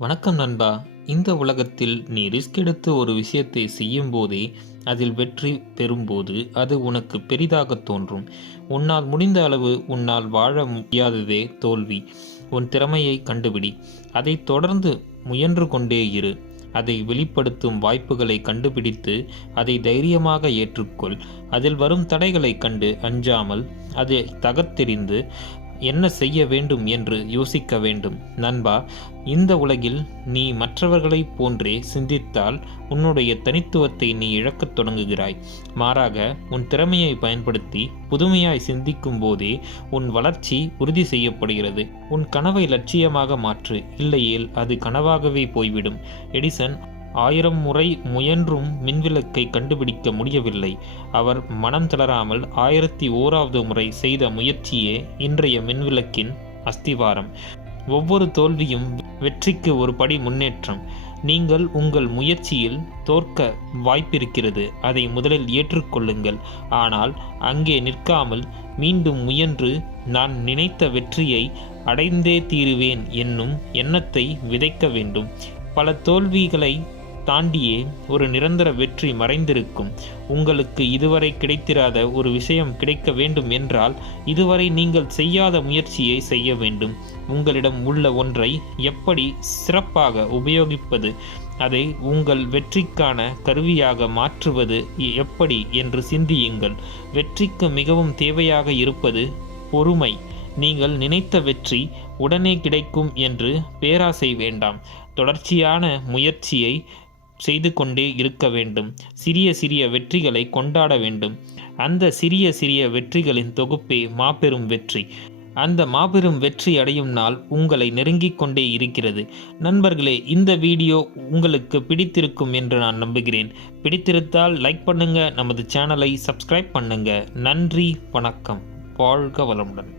வணக்கம் நண்பா. இந்த உலகத்தில் நீ ரிஸ்க் எடுத்து ஒரு விஷயத்தை செய்யும் போதே அதில் வெற்றி பெறும்போது அது உனக்கு பெரிதாக தோன்றும். உன்னால் முடிந்த அளவு உன்னால் வாழ முடியாததே தோல்வி. உன் திறமையை கண்டுபிடி, அதை தொடர்ந்து முயன்று கொண்டே இரு. அதை வெளிப்படுத்தும் வாய்ப்புகளை கண்டுபிடித்து அதை தைரியமாக ஏற்றுக்கொள். அதில் வரும் தடைகளை கண்டு அஞ்சாமல் அதை தகர்த்தெறிந்து என்ன செய்ய வேண்டும் என்று யோசிக்க வேண்டும். நண்பா, இந்த உலகில் நீ மற்றவர்களைப் போன்றே சிந்தித்தால் உன்னுடைய தனித்துவத்தை நீ இழக்கத் தொடங்குகிறாய். மாறாக உன் திறமையை பயன்படுத்தி புதுமையாய் சிந்திக்கும் போதே உன் வளர்ச்சி உறுதி செய்யப்படுகிறது. உன் கனவை லட்சியமாக மாற்று, இல்லையேல் அது கனவாகவே போய்விடும். எடிசன் 1000 முறை முயன்றும் மின்விளக்கை கண்டுபிடிக்க முடியவில்லை. அவர் மனம் தளராமல் 1001வது முறை செய்த முயற்சியே இன்றைய மின்விளக்கின் அஸ்திவாரம். ஒவ்வொரு தோல்வியும் வெற்றிக்கு ஒரு படி முன்னேற்றம். நீங்கள் உங்கள் முயற்சியில் தோற்க வாய்ப்பிருக்கிறது, அதை முதலில் ஏற்றுக்கொள்ளுங்கள். ஆனால் அங்கே நிற்காமல் மீண்டும் முயன்று நான் நினைத்த வெற்றியை அடைந்தே தீருவேன் என்னும் எண்ணத்தை விதைக்க வேண்டும். பல தோல்விகளை தாண்டியே ஒரு நிரந்தர வெற்றி மறைந்திருக்கும். உங்களுக்கு இதுவரை கிடைத்திராத ஒரு விஷயம் கிடைக்க வேண்டும் என்றால் இதுவரை நீங்கள் செய்யாத முயற்சியை செய்ய வேண்டும். உங்களிடம் உள்ள ஒன்றை எப்படி சிறப்பாக உபயோகிப்பது, அதை உங்கள் வெற்றிக்கான கருவியாக மாற்றுவது எப்படி என்று சிந்தியுங்கள். வெற்றிக்கு மிகவும் தேவையாக இருப்பது பொறுமை. நீங்கள் நினைத்த வெற்றி உடனே கிடைக்கும் என்று பேராசை வேண்டாம். தொடர்ச்சியான முயற்சியை செய்து கொண்டே இருக்க வேண்டும். சிறிய சிறிய வெற்றிகளை கொண்டாட வேண்டும். அந்த சிறிய சிறிய வெற்றிகளின் தொகுப்பே மாபெரும் வெற்றி. அந்த மாபெரும் வெற்றி அடையும் நாள் உங்களை நெருங்கிக் கொண்டே இருக்கிறது. நண்பர்களே, இந்த வீடியோ உங்களுக்கு பிடித்திருக்கும் என்று நான் நம்புகிறேன். பிடித்திருந்தால் லைக் பண்ணுங்க, நமது சேனலை சப்ஸ்கிரைப் பண்ணுங்க. நன்றி, வணக்கம், வாழ்க வளமுடன்.